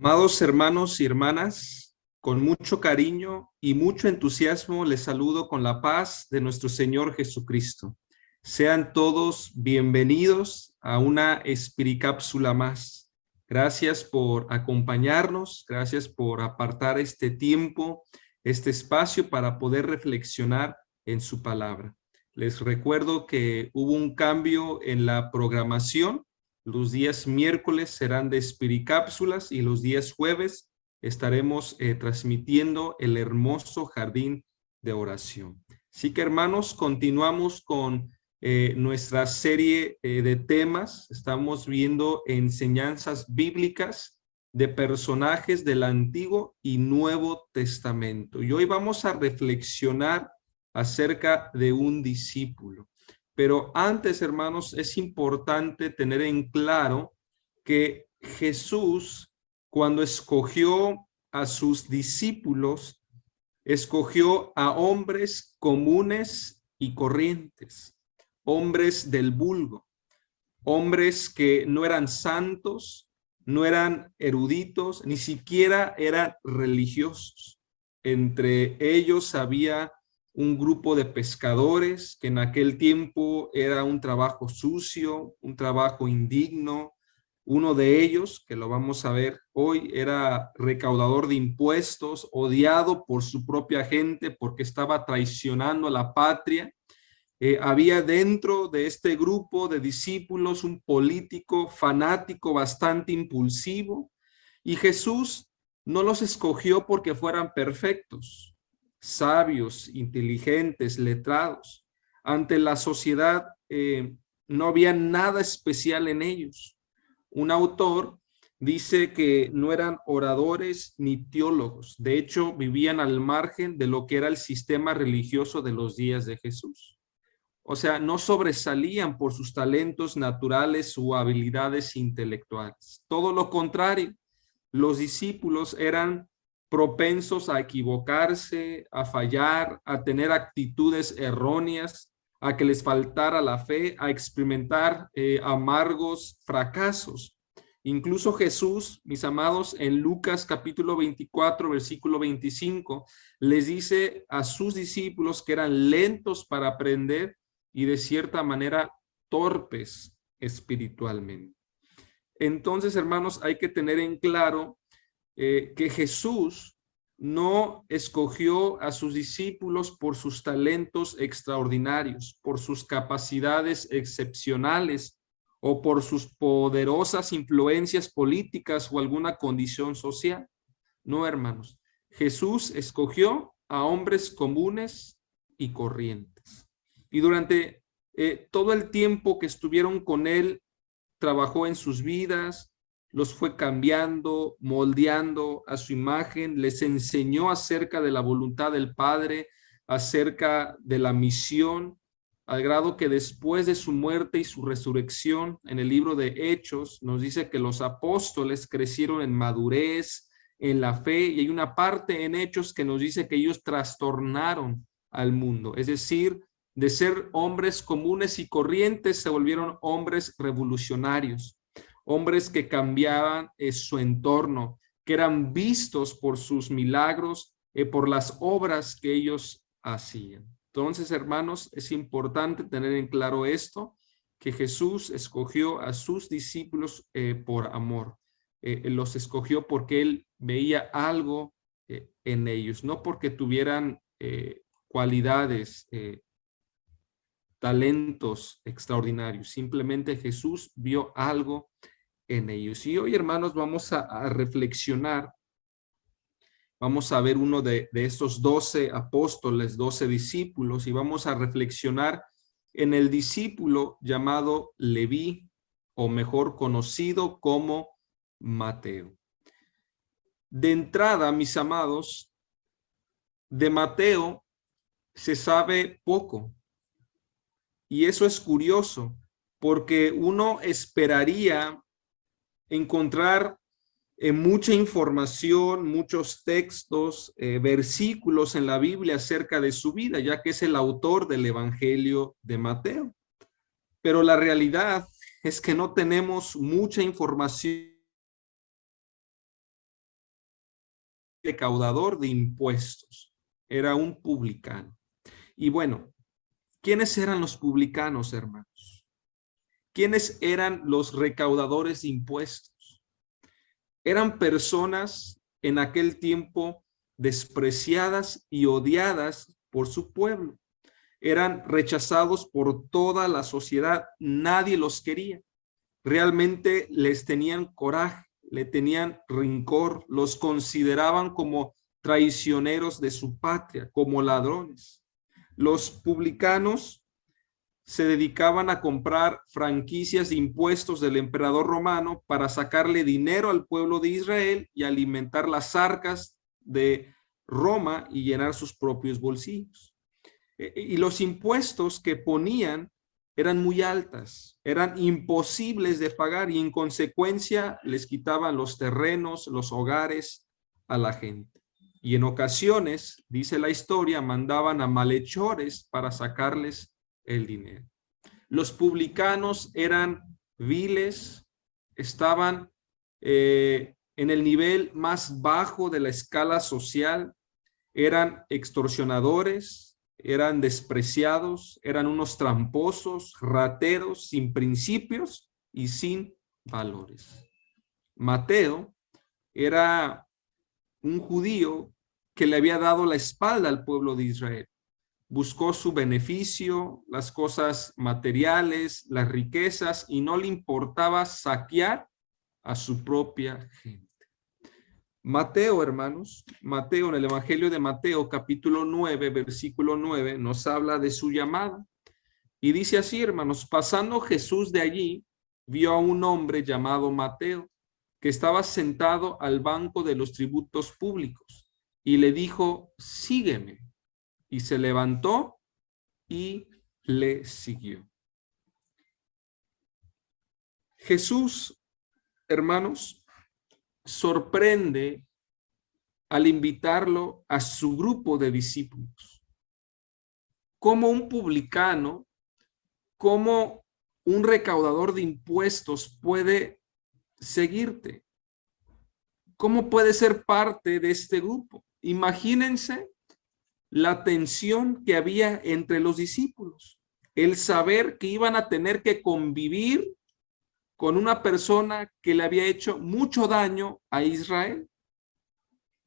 Amados hermanos y hermanas, con mucho cariño y mucho entusiasmo les saludo con la paz de nuestro Señor Jesucristo. Sean todos bienvenidos a una espiricápsula más. Gracias por acompañarnos, gracias por apartar este tiempo, este espacio para poder reflexionar en su palabra. Les recuerdo que hubo un cambio en la programación. Los días miércoles serán de espiricápsulas y los días jueves estaremos transmitiendo el hermoso jardín de oración. Así que hermanos, continuamos con nuestra serie de temas. Estamos viendo enseñanzas bíblicas de personajes del Antiguo y Nuevo Testamento. Y hoy vamos a reflexionar acerca de un discípulo. Pero antes, hermanos, es importante tener en claro que Jesús, cuando escogió a sus discípulos, escogió a hombres comunes y corrientes, hombres del vulgo, hombres que no eran santos, no eran eruditos, ni siquiera eran religiosos. Entre ellos había un grupo de pescadores, que en aquel tiempo era un trabajo sucio, un trabajo indigno. Uno de ellos, que lo vamos a ver hoy, era recaudador de impuestos, odiado por su propia gente porque estaba traicionando a la patria. Había dentro de este grupo de discípulos un político fanático bastante impulsivo, y Jesús no los escogió porque fueran perfectos, sabios, inteligentes, letrados. Ante la sociedad no había nada especial en ellos. Un autor dice que no eran oradores ni teólogos. De hecho, vivían al margen de lo que era el sistema religioso de los días de Jesús. O sea, no sobresalían por sus talentos naturales o habilidades intelectuales. Todo lo contrario, los discípulos eran propensos a equivocarse, a fallar, a tener actitudes erróneas, a que les faltara la fe, a experimentar amargos fracasos. Incluso Jesús, mis amados, en Lucas capítulo 24, versículo 25, les dice a sus discípulos que eran lentos para aprender y de cierta manera torpes espiritualmente. Entonces, hermanos, hay que tener en claro que Jesús no escogió a sus discípulos por sus talentos extraordinarios, por sus capacidades excepcionales o por sus poderosas influencias políticas o alguna condición social. No, hermanos. Jesús escogió a hombres comunes y corrientes. Y durante todo el tiempo que estuvieron con él, trabajó en sus vidas, los fue cambiando, moldeando a su imagen, les enseñó acerca de la voluntad del Padre, acerca de la misión, al grado que después de su muerte y su resurrección, en el libro de Hechos, nos dice que los apóstoles crecieron en madurez, en la fe, y hay una parte en Hechos que nos dice que ellos trastornaron al mundo, es decir, de ser hombres comunes y corrientes se volvieron hombres revolucionarios, hombres que cambiaban su entorno, que eran vistos por sus milagros, por las obras que ellos hacían. Entonces, hermanos, es importante tener en claro esto, que Jesús escogió a sus discípulos por amor. Los escogió porque él veía algo en ellos, no porque tuvieran cualidades, talentos extraordinarios. Simplemente Jesús vio algo en ellos. Y hoy, hermanos, vamos a reflexionar. Vamos a ver uno de estos 12 apóstoles, 12 discípulos, y vamos a reflexionar en el discípulo llamado Leví, o mejor conocido como Mateo. De entrada, mis amados, de Mateo se sabe poco. Y eso es curioso, porque uno esperaría encontrar mucha información, muchos textos, versículos en la Biblia acerca de su vida, ya que es el autor del Evangelio de Mateo. Pero la realidad es que no tenemos mucha información recaudador de impuestos, era un publicano. Y bueno, ¿quiénes eran los publicanos, hermanos? ¿Quiénes eran los recaudadores de impuestos? Eran personas en aquel tiempo despreciadas y odiadas por su pueblo. Eran rechazados por toda la sociedad, nadie los quería. Realmente les tenían coraje, le tenían rencor, los consideraban como traicioneros de su patria, como ladrones. Los publicanos se dedicaban a comprar franquicias de impuestos del emperador romano para sacarle dinero al pueblo de Israel y alimentar las arcas de Roma y llenar sus propios bolsillos. Y los impuestos que ponían eran muy altas, eran imposibles de pagar y en consecuencia les quitaban los terrenos, los hogares a la gente. Y en ocasiones, dice la historia, mandaban a malhechores para sacarles el dinero. Los publicanos eran viles, estaban en el nivel más bajo de la escala social, eran extorsionadores, eran despreciados, eran unos tramposos, rateros, sin principios y sin valores. Mateo era un judío que le había dado la espalda al pueblo de Israel. Buscó su beneficio, las cosas materiales, las riquezas, y no le importaba saquear a su propia gente. Mateo, hermanos, Mateo en el Evangelio de Mateo, capítulo 9, versículo 9, nos habla de su llamada. Y dice así, hermanos, pasando Jesús de allí, vio a un hombre llamado Mateo, que estaba sentado al banco de los tributos públicos, y le dijo, sígueme. Y se levantó y le siguió. Jesús, hermanos, sorprende al invitarlo a su grupo de discípulos. Como un publicano, como un recaudador de impuestos puede seguirte. ¿Cómo puede ser parte de este grupo? Imagínense la tensión que había entre los discípulos, el saber que iban a tener que convivir con una persona que le había hecho mucho daño a Israel.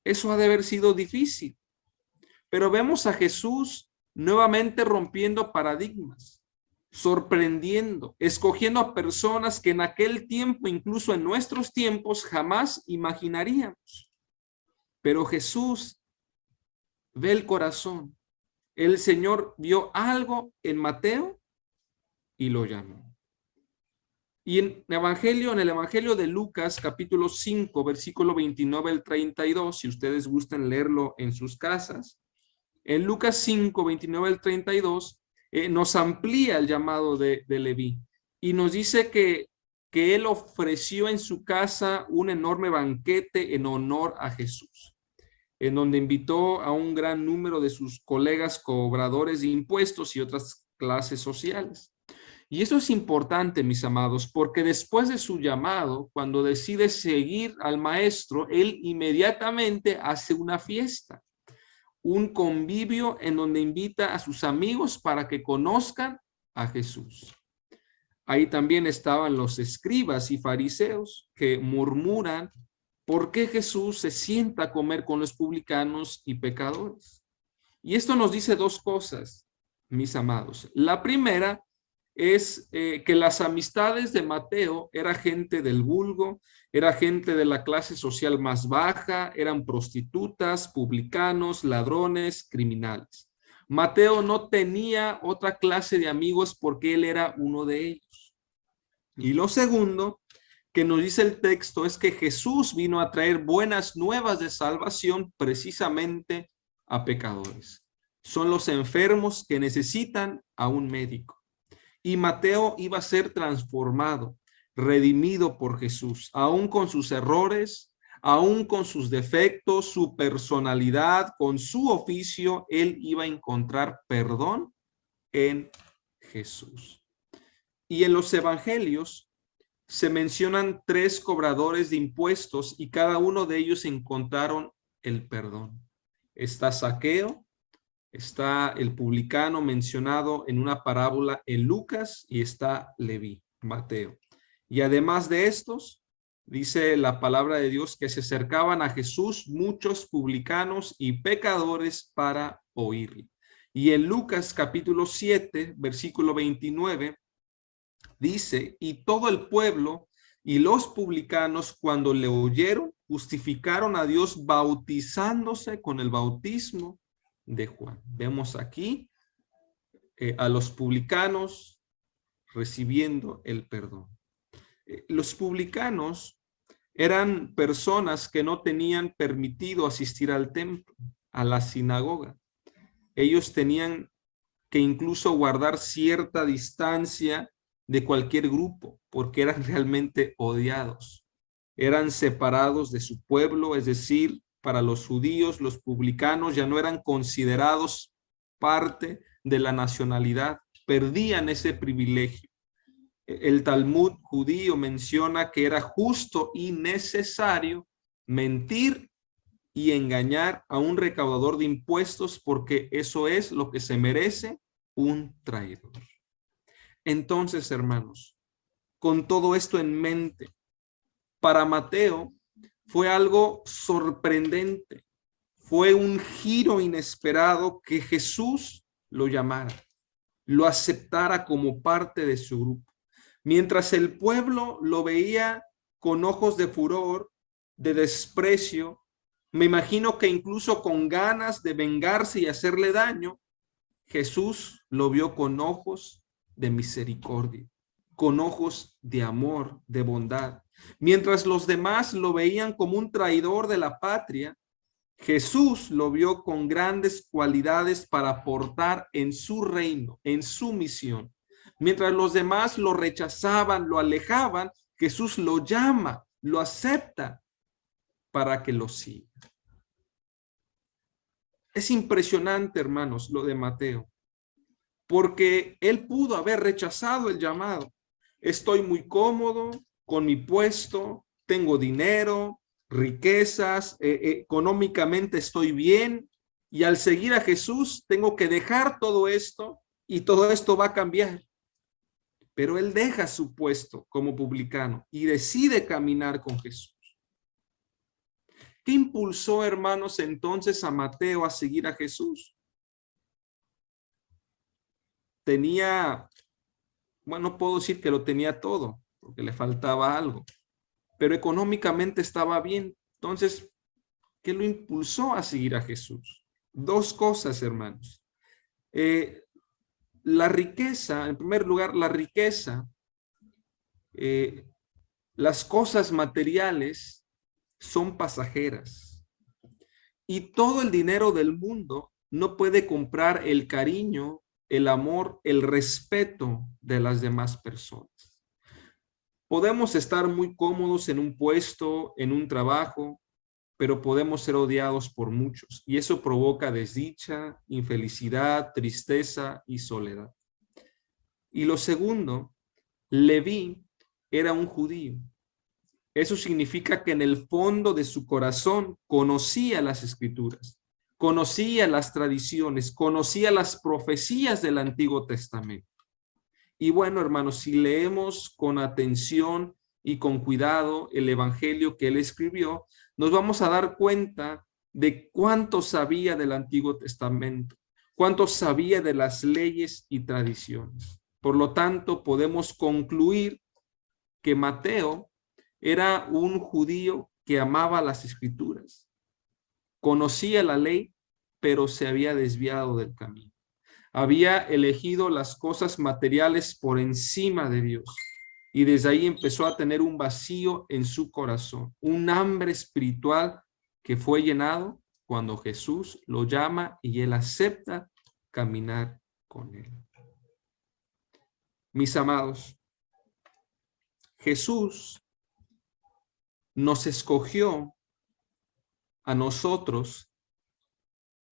Eso ha de haber sido difícil, pero vemos a Jesús nuevamente rompiendo paradigmas, sorprendiendo, escogiendo a personas que en aquel tiempo, incluso en nuestros tiempos, jamás imaginaríamos. Pero Jesús ve el corazón. El Señor vio algo en Mateo y lo llamó. Y en el Evangelio de Lucas, capítulo 5, versículo 29 al 32, si ustedes gustan leerlo en sus casas, en Lucas 5, 29 al 32, nos amplía el llamado de Leví y nos dice que él ofreció en su casa un enorme banquete en honor a Jesús, en donde invitó a un gran número de sus colegas cobradores de impuestos y otras clases sociales. Y eso es importante, mis amados, porque después de su llamado, cuando decide seguir al maestro, él inmediatamente hace una fiesta, un convivio en donde invita a sus amigos para que conozcan a Jesús. Ahí también estaban los escribas y fariseos que murmuran por qué Jesús se sienta a comer con los publicanos y pecadores. Y esto nos dice dos cosas, mis amados. La primera es que las amistades de Mateo era gente del vulgo, era gente de la clase social más baja, eran prostitutas, publicanos, ladrones, criminales. Mateo no tenía otra clase de amigos porque él era uno de ellos. Y lo segundo que nos dice el texto es que Jesús vino a traer buenas nuevas de salvación precisamente a pecadores. Son los enfermos que necesitan a un médico. Y Mateo iba a ser transformado, redimido por Jesús, aún con sus errores, aún con sus defectos, su personalidad, con su oficio, él iba a encontrar perdón en Jesús. Y en los evangelios se mencionan 3 cobradores de impuestos y cada uno de ellos encontraron el perdón. Está Zaqueo, está el publicano mencionado en una parábola en Lucas y está Leví, Mateo. Y además de estos, dice la palabra de Dios que se acercaban a Jesús muchos publicanos y pecadores para oírle. Y en Lucas capítulo 7, versículo 29, dice, y todo el pueblo y los publicanos cuando le oyeron, justificaron a Dios bautizándose con el bautismo de Juan. Vemos aquí a los publicanos recibiendo el perdón. Los publicanos eran personas que no tenían permitido asistir al templo, a la sinagoga. Ellos tenían que incluso guardar cierta distancia de cualquier grupo, porque eran realmente odiados. Eran separados de su pueblo, es decir, para los judíos, los publicanos ya no eran considerados parte de la nacionalidad, perdían ese privilegio. El Talmud judío menciona que era justo y necesario mentir y engañar a un recaudador de impuestos porque eso es lo que se merece un traidor. Entonces, hermanos, con todo esto en mente, para Mateo fue algo sorprendente, fue un giro inesperado que Jesús lo llamara, lo aceptara como parte de su grupo. Mientras el pueblo lo veía con ojos de furor, de desprecio, me imagino que incluso con ganas de vengarse y hacerle daño, Jesús lo vio con ojos de misericordia, con ojos de amor, de bondad. Mientras los demás lo veían como un traidor de la patria, Jesús lo vio con grandes cualidades para aportar en su reino, en su misión. Mientras los demás lo rechazaban, lo alejaban, Jesús lo llama, lo acepta para que lo siga. Es impresionante, hermanos, lo de Mateo, porque él pudo haber rechazado el llamado. Estoy muy cómodo con mi puesto, tengo dinero, riquezas, económicamente estoy bien, y al seguir a Jesús tengo que dejar todo esto y todo esto va a cambiar. Pero él deja su puesto como publicano y decide caminar con Jesús. ¿Qué impulsó, hermanos, entonces a Mateo a seguir a Jesús? Tenía, bueno, puedo decir que lo tenía todo, porque le faltaba algo, pero económicamente estaba bien. Entonces, ¿qué lo impulsó a seguir a Jesús? Dos cosas, hermanos. La riqueza, en primer lugar, la riqueza, las cosas materiales son pasajeras y todo el dinero del mundo no puede comprar el cariño, el amor, el respeto de las demás personas. Podemos estar muy cómodos en un puesto, en un trabajo, pero podemos ser odiados por muchos y eso provoca desdicha, infelicidad, tristeza y soledad. Y lo segundo, Leví era un judío. Eso significa que en el fondo de su corazón conocía las escrituras, conocía las tradiciones, conocía las profecías del Antiguo Testamento. Y bueno, hermanos, si leemos con atención y con cuidado el evangelio que él escribió, nos vamos a dar cuenta de cuánto sabía del Antiguo Testamento, cuánto sabía de las leyes y tradiciones. Por lo tanto, podemos concluir que Mateo era un judío que amaba las escrituras, conocía la ley, pero se había desviado del camino. Había elegido las cosas materiales por encima de Dios y desde ahí empezó a tener un vacío en su corazón, un hambre espiritual que fue llenado cuando Jesús lo llama y él acepta caminar con él. Mis amados, Jesús nos escogió a nosotros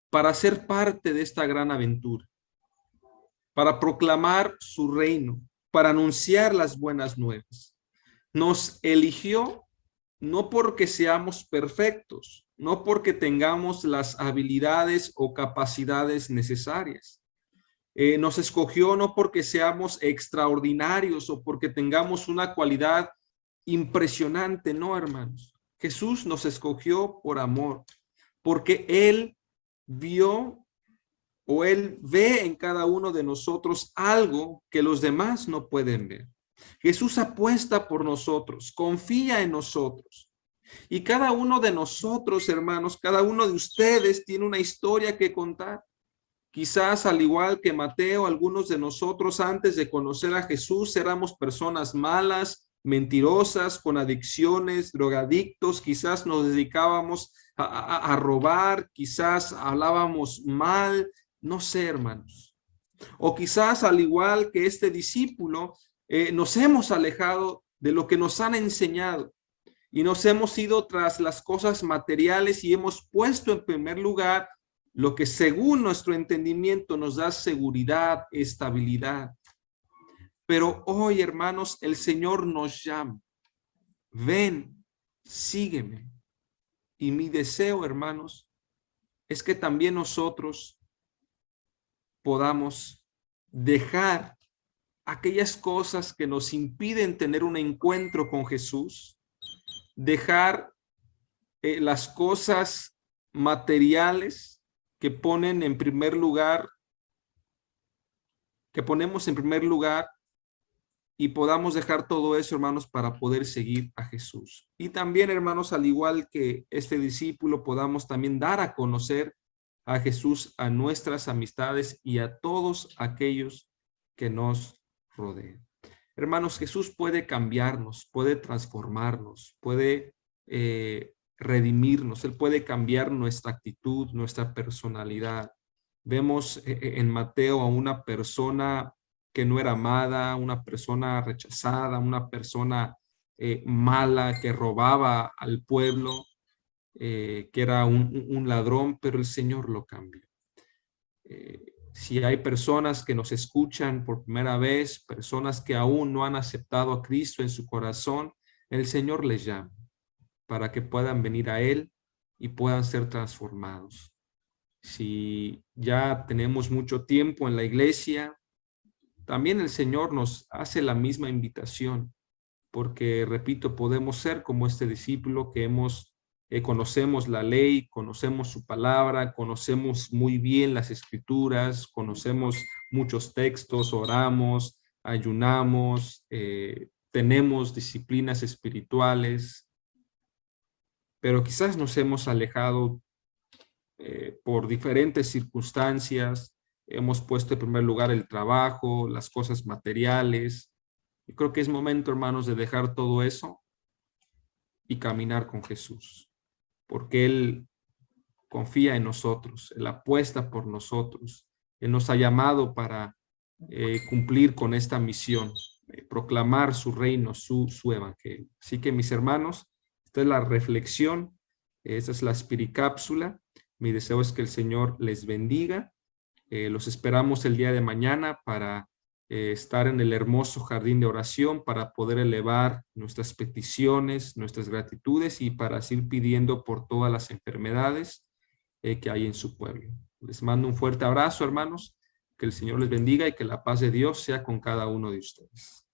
para ser parte de esta gran aventura, para proclamar su reino, para anunciar las buenas nuevas. Nos eligió no porque seamos perfectos, no porque tengamos las habilidades o capacidades necesarias. Nos escogió no porque seamos extraordinarios o porque tengamos una cualidad impresionante, no, hermanos. Jesús nos escogió por amor, porque Él vio o Él ve en cada uno de nosotros algo que los demás no pueden ver. Jesús apuesta por nosotros, confía en nosotros. Y cada uno de nosotros, hermanos, cada uno de ustedes tiene una historia que contar. Quizás al igual que Mateo, algunos de nosotros antes de conocer a Jesús éramos personas malas, mentirosas, con adicciones, drogadictos, quizás nos dedicábamos a robar, quizás hablábamos mal, no sé, hermanos. O quizás al igual que este discípulo, nos hemos alejado de lo que nos han enseñado y nos hemos ido tras las cosas materiales y hemos puesto en primer lugar lo que según nuestro entendimiento nos da seguridad, estabilidad. Pero hoy, hermanos, el Señor nos llama. Ven, sígueme. Y mi deseo, hermanos, es que también nosotros podamos dejar aquellas cosas que nos impiden tener un encuentro con Jesús, dejar las cosas materiales que ponen en primer lugar, que ponemos en primer lugar, y podamos dejar todo eso, hermanos, para poder seguir a Jesús. Y también, hermanos, al igual que este discípulo, podamos también dar a conocer a Jesús a nuestras amistades y a todos aquellos que nos rodean. Hermanos, Jesús puede cambiarnos, puede transformarnos, puede redimirnos. Él puede cambiar nuestra actitud, nuestra personalidad. Vemos en Mateo a una persona que no era amada, una persona rechazada, una persona mala que robaba al pueblo, que era un ladrón, pero el Señor lo cambió. Si hay personas que nos escuchan por primera vez, personas que aún no han aceptado a Cristo en su corazón, el Señor les llama para que puedan venir a Él y puedan ser transformados. Si ya tenemos mucho tiempo en la iglesia, también el Señor nos hace la misma invitación, porque, repito, podemos ser como este discípulo que conocemos la ley, conocemos su palabra, conocemos muy bien las escrituras, conocemos muchos textos, oramos, ayunamos, tenemos disciplinas espirituales, pero quizás nos hemos alejado por diferentes circunstancias, hemos puesto en primer lugar el trabajo, las cosas materiales. Yo creo que es momento, hermanos, de dejar todo eso y caminar con Jesús, porque Él confía en nosotros, Él apuesta por nosotros, Él nos ha llamado para cumplir con esta misión, proclamar su reino, su evangelio. Así que, mis hermanos, esta es la reflexión, esta es la espiricápsula. Mi deseo es que el Señor les bendiga. Los esperamos el día de mañana para estar en el hermoso jardín de oración, para poder elevar nuestras peticiones, nuestras gratitudes y para seguir pidiendo por todas las enfermedades que hay en su pueblo. Les mando un fuerte abrazo, hermanos. Que el Señor les bendiga y que la paz de Dios sea con cada uno de ustedes.